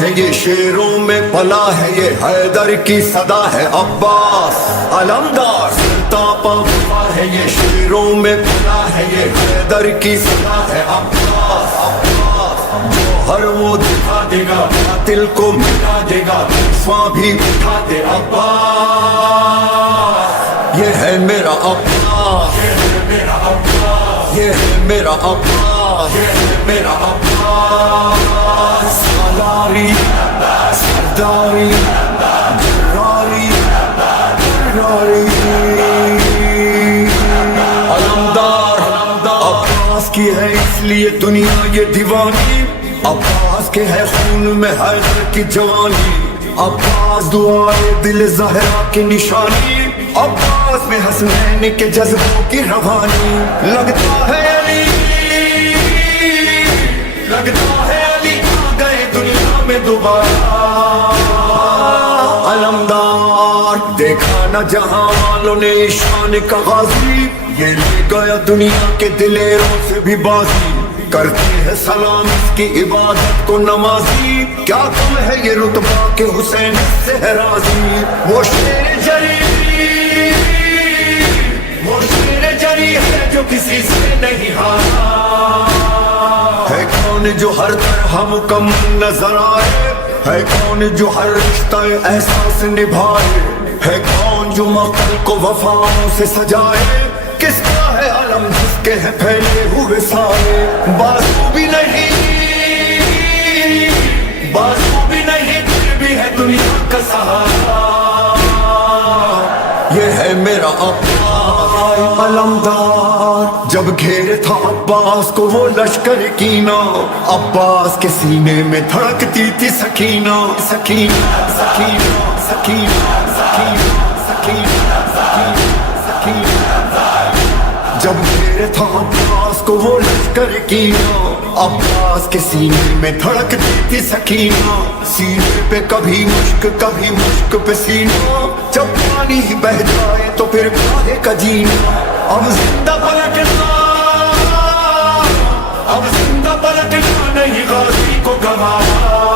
ہے یہ شیروں میں پلا ہے یہ حیدر کی صدا ہے عباس علمدار سلطاپا ہے یہ شیروں میں پلا ہے یہ حیدر کی صدا ہے عباس ہر وہ دکھا دے گا باطل کو مٹا دے گا فاں بھی اٹھا دے عباس یہ ہے میرا عباس یہ ہے میرا عباس یہ ہے میرا عباس یہ ہے میرا عباس سالاری سرداری جراری جراری علمدار عباس کی ہے اس لیے دنیا یہ دیوانی عباس کے ہے خون میں حیدر کی جوانی عباس دعائے دل زہرا کی نشانی عباس میں حسنین کے جذبوں کی روانی لگتا ہے علی آ گئے دنیا میں دوبارہ علمدار دیکھا نہ جہاں والوں نے شان کا غازی یہ لے گیا دنیا کے دلیروں سے بھی بازی کرتے ہیں سلام اس کی عبادت کو نمازی کیا کم ہے یہ رتبہ کہ حسین سے ہے راضی وہ شیر جری ہے جو کسی سے نہیں ہارا ہے کون جو ہر طرح مکمل نظر آئے ہے کون جو ہر رشتہ احساس نبھائے ہے کون جو مقتل کو وفاؤں سے سجائے کس کا ہے علم جس کے ہیں پھیلے ہوئے سارے بازو بھی نہیں پھر بھی ہے دنیا کا سہارا یہ ہے میرا عباس علمدار جب گھیر تھا عباس کو وہ لشکر کینا عباس کے سینے میں دھڑکتی تھی سکینہ سکینہ سکینہ سکینہ سکینہ سکینہ سکینہ جب گھیر تھا عباس کو وہ لشکر کینا عباس کے سینے میں دھڑکتی تھی سکینہ سینے پہ کبھی مشک پہ سینہ جب پانی ہی بہ جائے تو پھر کاہے کا جینا اب زندہ پلٹنا نہیں غازی کو گوایا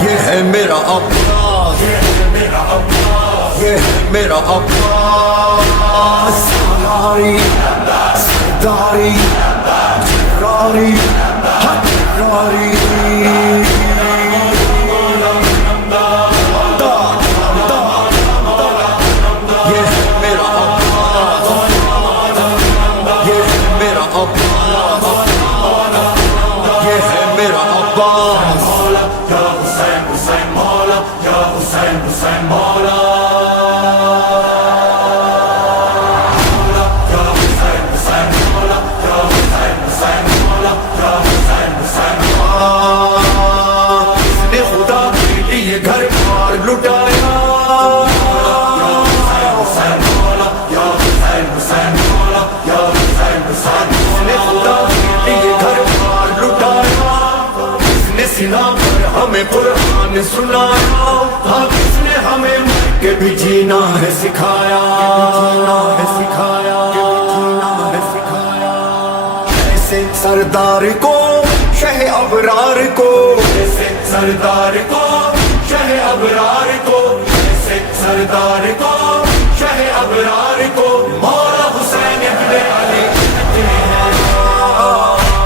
یہ ہے میرا عباس یہ ہے میرا عباس یہ ہے میرا عباس سالاری سرداری جراری حقراری ہمیں قرآن سنایا ہاں کس نے ہمیں کہ بھی جینا ہے سکھایا ایسے سردار کو شہ ابرار کو ایسے سردار کو شہ ابرار کو ایسے سردار کو شہ ابرار کو مولا حسین ابن علی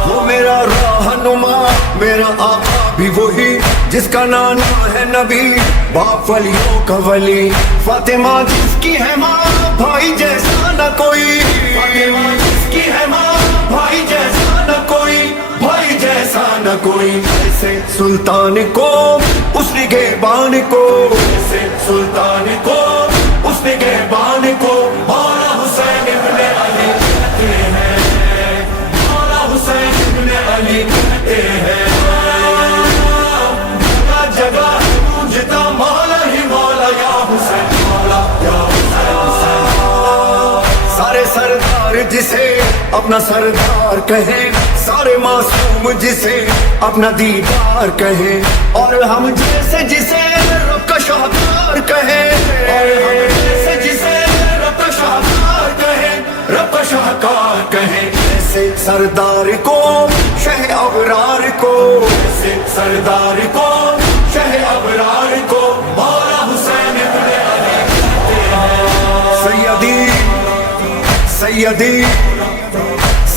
وہ میرا رہنما میرا آقا بھی وہی جس کا نانا ہے نبی باپ ولیوں کا ولی فاطمہ جس کی ہے ماں بھائی جیسا نہ کوئی فاطمہ جس کی ہے ماں بھائی جیسا نہ کوئی بھائی جیسا نہ کوئی ایسے سلطان کو اس نگہبان کو ایسے سلطان کو اس نگہبان کو مولا حسین ابن علی کہتے ہیں مولا حسین ابن علی کہتے ہیں سارے سردار جسے اپنا سردار کہیں سارے معصوم جسے اپنا دیدار کہیں اور ہم جیسے جسے رب کا شاہکار کہیں اور ہم جیسے جسے رب کا شاہکار کہیں رب کا شاہکار کہیں ایسے سردار کو شہ ابرار کو، ایسے سردار کو شہ ابرار کو مولا حسین ابن علی کہتے ہیں۔ سیدی سیدی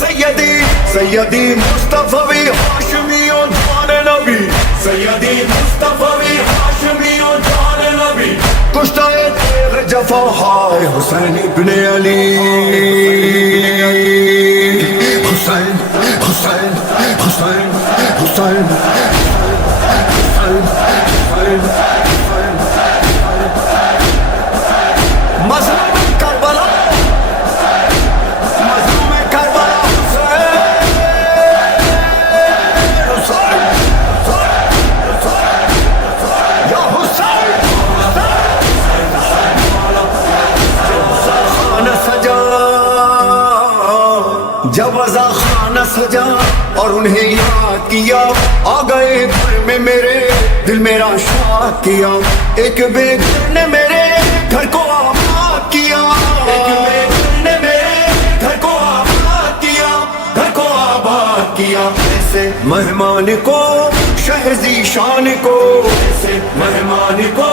سیدی سیدی مصطفی ہاشمی و جان نبی، سیدی مصطفی ہاشمی و جان نبی، کشتہ تیغ جفا ہائے حسین ابن علی، حسین حسین حسین حسین مظلوم کربلا، مظلوم کربلا حسین، یا حسین خانہ سجا، جب ازا خانہ سجا اور انہیں یاد کیا، آ گئے گھر میں میرے، دل میرا شاد کیا، ایک بے گھر نے میرے گھر کو آباد کیا، ایک بے گھر نے میرے گھر کو آباد کیا، گھر کو آباد کیا، ایسے مہمان کو شہزی شان کو، ایسے مہمان کو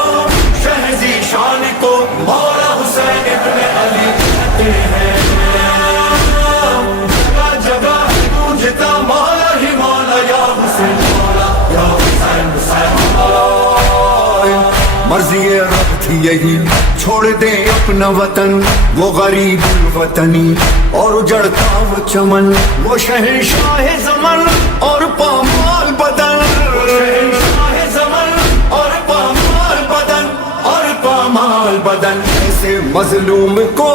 شہزی شان کو مولا حسین ابن علی کہتے ہیں۔ جگہ جگہ گونجتا مولا ہی مولا، یا حسین مولا، یا حسین حسین مولا۔ مرضی رب تھی یہی چھوڑ دیں اپنا وطن، وہ غریب الوطنی اور اجڑتا وہ چمن، وہ شہنشاہ زمن اور پامال بدن، وہ شہنشاہ زمن اور پامال بدن، اور پامال بدن، ایسے مظلوم کو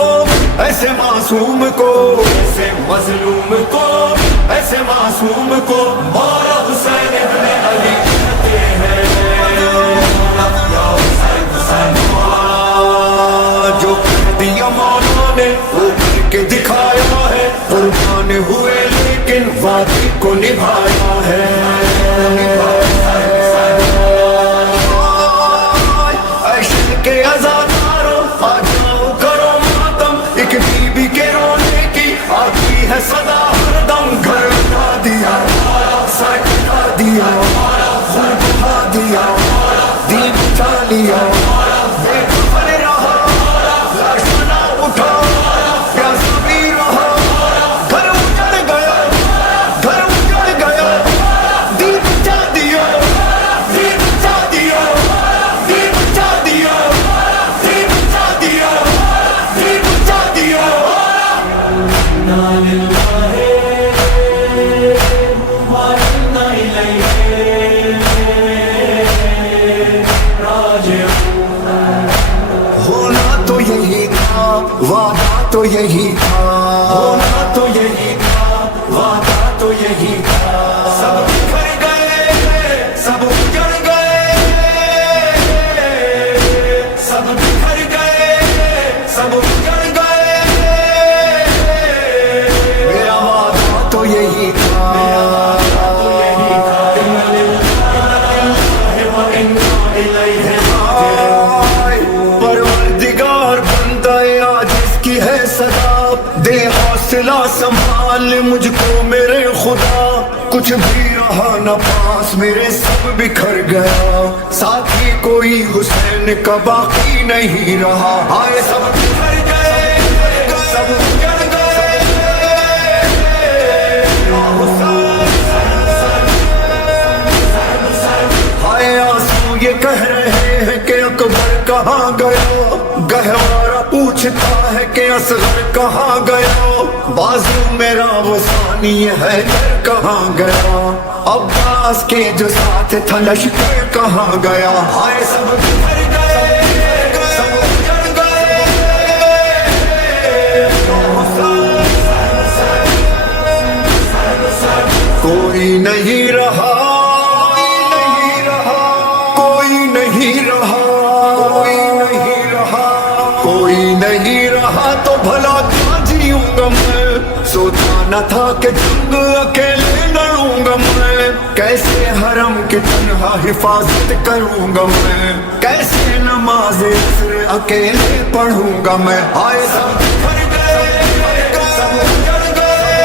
ایسے معصوم کو، ایسے مظلوم کو ایسے معصوم کو مولا حسین ابن علی کہتے ہیں۔ جو کر دیا مولا نے وہ کر کے دکھایا ہے، قربان ہوئے لیکن وعدے کو نبھایا ہے۔ عشق کے عزاداروں آ جاؤ کرو ماتم، ایک بی بی کے رونے کی آتی ہے صدا ہر دم، گھر اٹھا دیا، سائٹ اٹھا دیا، خون بہا دیا، دین اٹھا لیا، بے خبر رہا، لاشاں نہ اٹھا، پیاسا بھی رہا، گھر اجڑ گیا، گھر اجڑ گیا، دین بچا دیا، دین بچا دیا، دین بچا دیا، دین بچا دیا، دین بچا دیا۔ ہونا تو یہی تھا، وعدہ تو یہی تھا، ہونا تو یہی تھا، وعدہ تو یہی تھا، سب بکھر گئے، سب اجڑ گئے، سب بکھر گئے، سب اجڑ گئے، میرا وعدہ تو یہی تھا۔ پروردگار بندہ آج اس کی ہے صدا، دے حوصلہ سنبھال مجھ کو میرے خدا، کچھ بھی رہا نہ پاس میرے سب بکھر گیا، ساتھی کوئی حسین کا باقی نہیں رہا، آئے سب بکھر گئے، سب اجڑ گئے، ہائے آنسو یہ کہہ رہے ہیں کہ اکبر کہاں گیا، گہوارہ پوچھتا ہے کہ اصغر کہاں گیا، بازو میرا وہ ثانی ہے کہاں گیا، عباس کے جو ساتھ تھا لشکر کہاں گیا، ہائے سب بکھر گئے، سب اجڑ گئے، کوئی نہیں رہا، کوئی نہیں رہا، کوئی نہیں رہا، کوئی نہیں رہا تو بھلا کیا جیوں گا میں، سوچا نہ تھا کہ جنگ اکیلے لڑوں گا میں، کیسے حرم کی تنہا حفاظت کروں گا میں، کیسے نماز عصر اکیلے پڑھوں گا میں، آئے سب بکھر گئے، سب اجڑ گئے،